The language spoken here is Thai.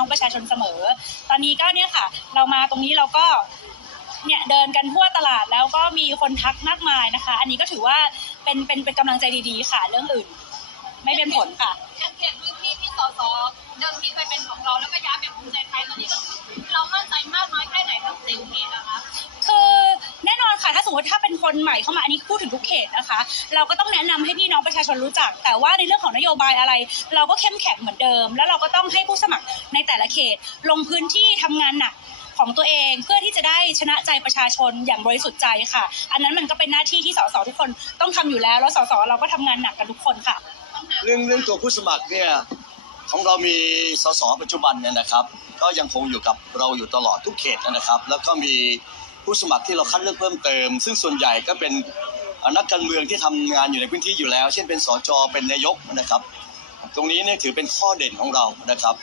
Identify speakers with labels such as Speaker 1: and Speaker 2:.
Speaker 1: น้องประชาชนเสมอ ตอนนี้ก็เนี่ยค่ะ เรามาตรงนี้เราก็เนี่ยเดินกันทั่วตลาดแล้วก็มีคนทักมากมายนะคะ อันนี้ก็ถือว่าเป็นเป็นเป็นกำลังใจดีๆ ค่ะเรื่องอื่น ไม่เป็นผลค่ะ
Speaker 2: อย่างเขตพื้นที่ที่สสเดิมทีเคยเป็นของเราแล้วก็ย้ายไปภูมิใจไทยตอนนี้ก็คือ
Speaker 1: ถ้าสมมติถ้าเป็นคนใหม่เข้ามาอันนี้พูดถึงทุกเขตนะคะ เราก็ต้องแนะนำให้พี่น้องประชาชนรู้จัก แต่ว่าในเรื่องของนโยบายอะไร เราก็เข้มแข็งเหมือนเดิม แล้วเราก็ต้องให้ผู้สมัครในแต่ละเขต ลงพื้นที่ทำงานหนักของตัวเองเพื่อที่จะได้ชนะใจประชาชนอย่างบริสุทธิ์ใจค่ะ อันนั้นมันก็เป็นหน้าที่ที่สสทุกคนต้องทำอยู่แล้ว แล้วสสเราก็ทำงานหนักกันทุกคนค่ะ
Speaker 3: เรื่องเรื่องตัวผู้สมัครเนี่ยของเรามีสสปัจจุบันเนี่ยนะครับ ก็ยังคงอยู่กับเราอยู่ตลอดทุกเขตนะครับ แล้วก็มี ผู้สมัครที่เราคัดเลือกเพิ่มเติม ซึ่งส่วนใหญ่ก็เป็นนักการเมืองที่ทำงานอยู่ในพื้นที่อยู่แล้ว เช่นเป็นสจเป็นนายกนะครับ ตรงนี้เนี่ยถือเป็นข้อเด่นของเรานะครับ